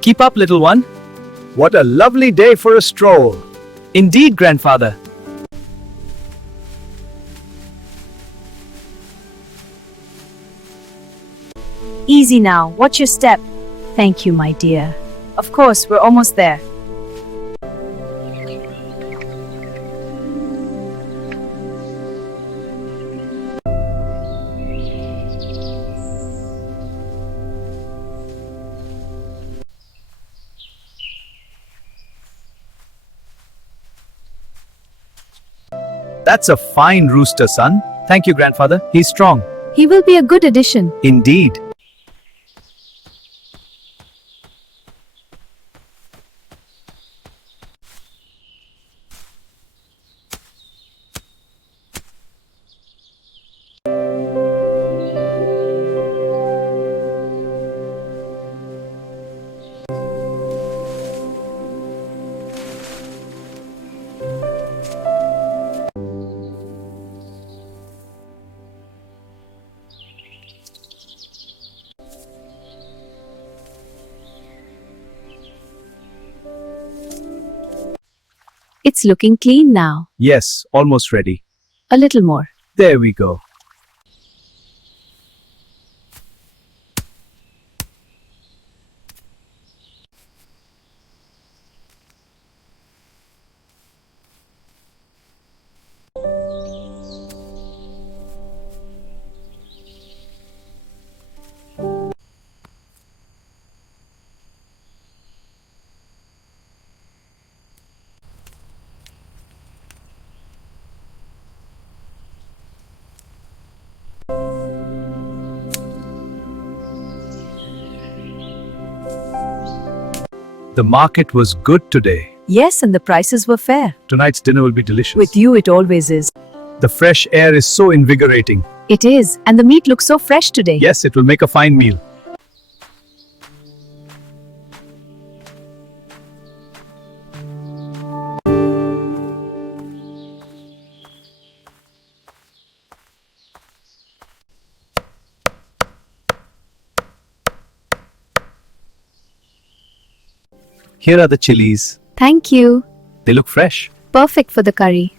Keep up, little one. What a lovely day for a stroll. Indeed, grandfather. Easy now, watch your step. Thank you, my dear. Of course, we're almost there. That's a fine rooster, son. Thank you, grandfather. He's strong. He will be a good addition. Indeed. It's looking clean now. Yes, almost ready. A little more. There we go. The market was good today. Yes, and the prices were fair. Tonight's dinner will be delicious. With you, it always is. The fresh air is so invigorating. It is, and the meat looks so fresh today. Yes, it will make a fine meal. Here are the chilies. Thank you. They look fresh. Perfect for the curry.